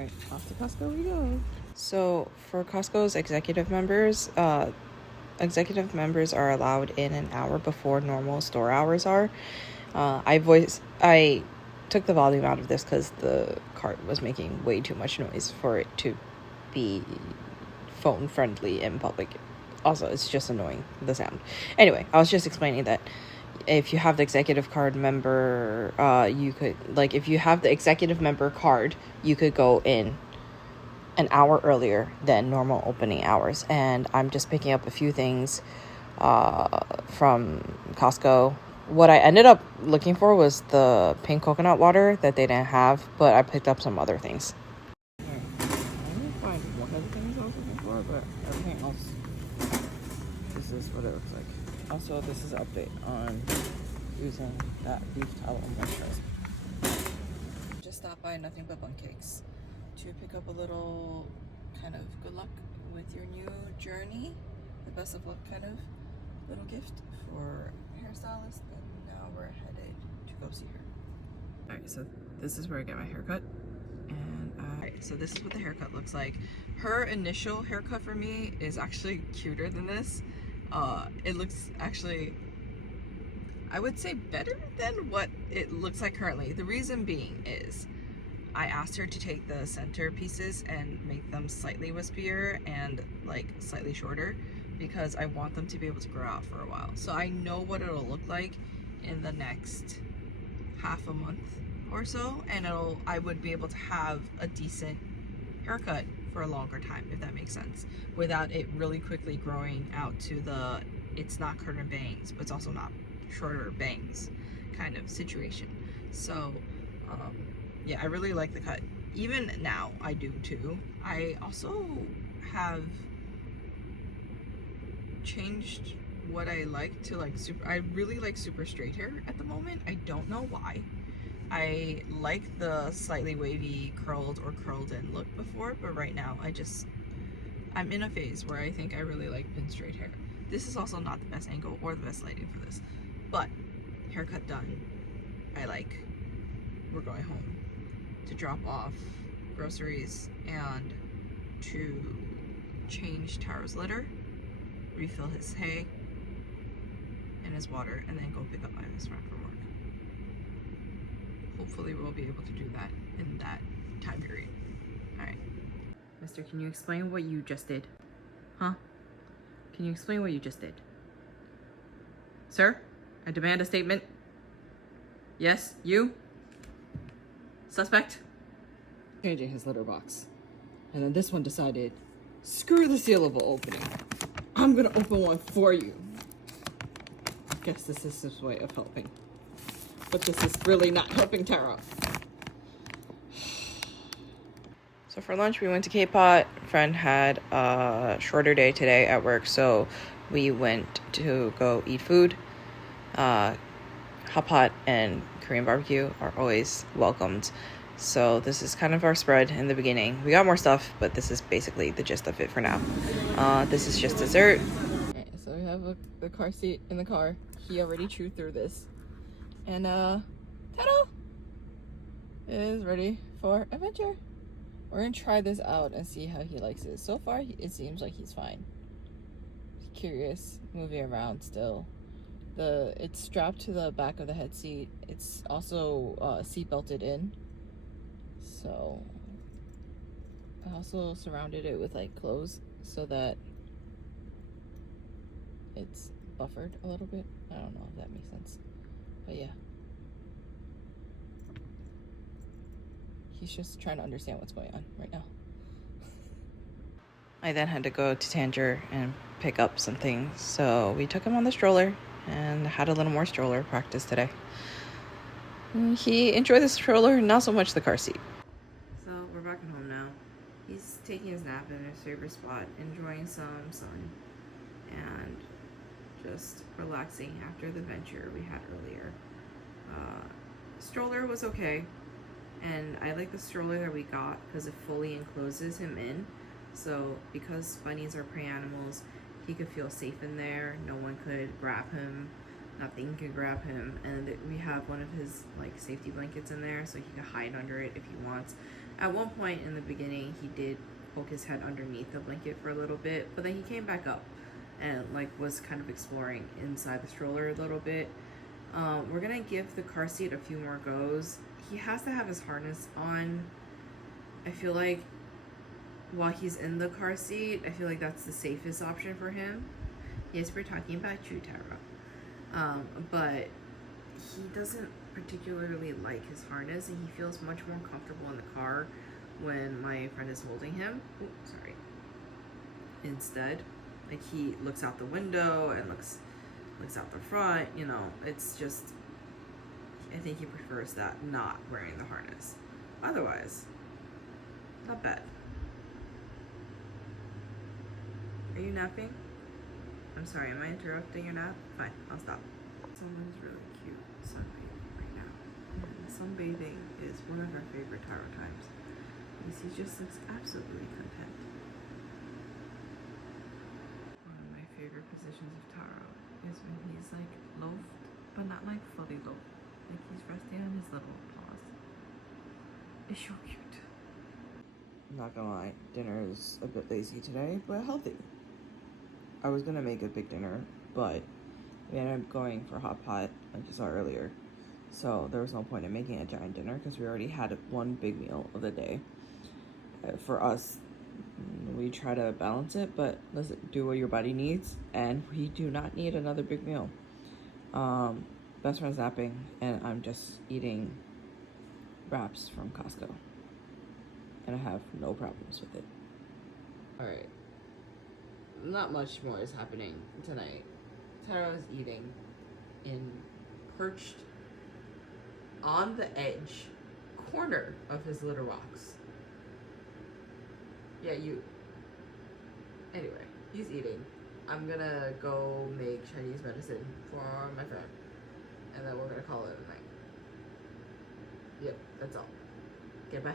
Alright, off to Costco we go. So for Costco's executive members are allowed in an hour before normal store hours are. I took the volume out of this because the cart was making way too much noise for it to be phone friendly in public. Also, it's just annoying, the sound. Anyway, I was just explaining that if you have the executive card member, you could, like, if you have the executive member card, you could go in an hour earlier than normal opening hours. And I'm just picking up a few things from Costco. What I ended up looking for was the pink coconut water that they didn't have, but I picked up some other things. I didn't find one of the things I was looking for, but everything else, this is what it looks like. Also, this is an update on using that beef tallow moisturizer. Just stopped by Nothing But Bun Cakes to pick up a little kind of good luck with your new journey. The best of luck kind of little gift for a hairstylist, and now we're headed to go see her. Alright, so this is where I get my haircut. And so this is what the haircut looks like. Her initial haircut for me is actually cuter than this. It looks actually, I would say, better than what it looks like currently. The reason being is I asked her to take the center pieces and make them slightly wispier and like slightly shorter because I want them to be able to grow out for a while. So I know what it'll look like in the next half a month or so, and I would be able to have a decent haircut for a longer time, if that makes sense, without it really quickly growing out to the it's not curtain bangs but it's also not shorter bangs kind of situation. So yeah, I really like the cut. Even now I do too. I also have changed what I like to like I really like super straight hair at the moment. I don't know why. I like the slightly wavy curled or curled in look before, but right now I'm in a phase where I think I really like pin straight hair. This is also not the best angle or the best lighting for this, but haircut done. We're going home to drop off groceries and to change Taro's litter, refill his hay and his water, and then go pick up my best friend from work. Hopefully we'll be able to do that in that time period. Alright. Mister, can you explain what you just did? Huh? Can you explain what you just did? Sir? I demand a statement. Yes, you? Suspect? Changing his litter box. And then this one decided, screw the sealable opening. I'm gonna open one for you. Guess this is his way of helping. But this is really not helping Tara. So for lunch, we went to K-Pot. Friend had a shorter day today at work, so we went to go eat food. Hotpot and Korean barbecue are always welcomed. So this is kind of our spread in the beginning. We got more stuff, but this is basically the gist of it for now. This is just dessert. Okay, so we have the car seat in the car. He already chewed through this. And Taro is ready for adventure. We're gonna try this out and see how he likes it. So far, it seems like he's fine. He's curious, moving around still. It's strapped to the back of the head seat. It's also seat belted in. So I also surrounded it with like clothes so that it's buffered a little bit. I don't know if that makes sense, but yeah. He's just trying to understand what's going on right now. I then had to go to Tanger and pick up some things, so we took him on the stroller and had a little more stroller practice today. He enjoyed the stroller, not so much the car seat. So we're back at home now. He's taking his nap in his favorite spot, enjoying some sun and just relaxing after the venture we had earlier. Stroller was okay, and I like the stroller that we got because it fully encloses him in. So because bunnies are prey animals, he could feel safe in there. No one could grab him. Nothing could grab him. And we have one of his like safety blankets in there, so he could hide under it if he wants. At one point in the beginning, he did poke his head underneath the blanket for a little bit, but then he came back up and like was kind of exploring inside the stroller a little bit. We're gonna give the car seat a few more goes. He has to have his harness on. I feel like while he's in the car seat, I feel like that's the safest option for him. Yes, we're talking about you, Tara. But he doesn't particularly like his harness, and he feels much more comfortable in the car when my friend is holding him. Ooh, sorry. Instead, like he looks out the window and looks out the front. You know, it's just, I think he prefers that, not wearing the harness. Otherwise, not bad. Are you napping? I'm sorry, am I interrupting your nap? Fine, I'll stop. Someone's really cute sunbathing right now. And sunbathing is one of our favorite Taro times, because he just looks absolutely content. One of my favorite positions of Taro is when he's like loafed, but not like fully loafed. Like he's resting on his little paws. It's so cute. I'm not gonna lie, dinner is a bit lazy today, but healthy. I was gonna make a big dinner, but we ended up going for Hotpot, like you saw earlier. So there was no point in making a giant dinner because we already had one big meal of the day. For us, we try to balance it, but listen, do what your body needs, and we do not need another big meal. Best friend's napping, and I'm just eating wraps from Costco, and I have no problems with it. All right. Not much more is happening tonight. Taro is eating perched on the edge corner of his litter box. Yeah, anyway, he's eating. I'm gonna go make Chinese medicine for my friend, and then we're gonna call it a night. Yep, that's all. Okay, bye.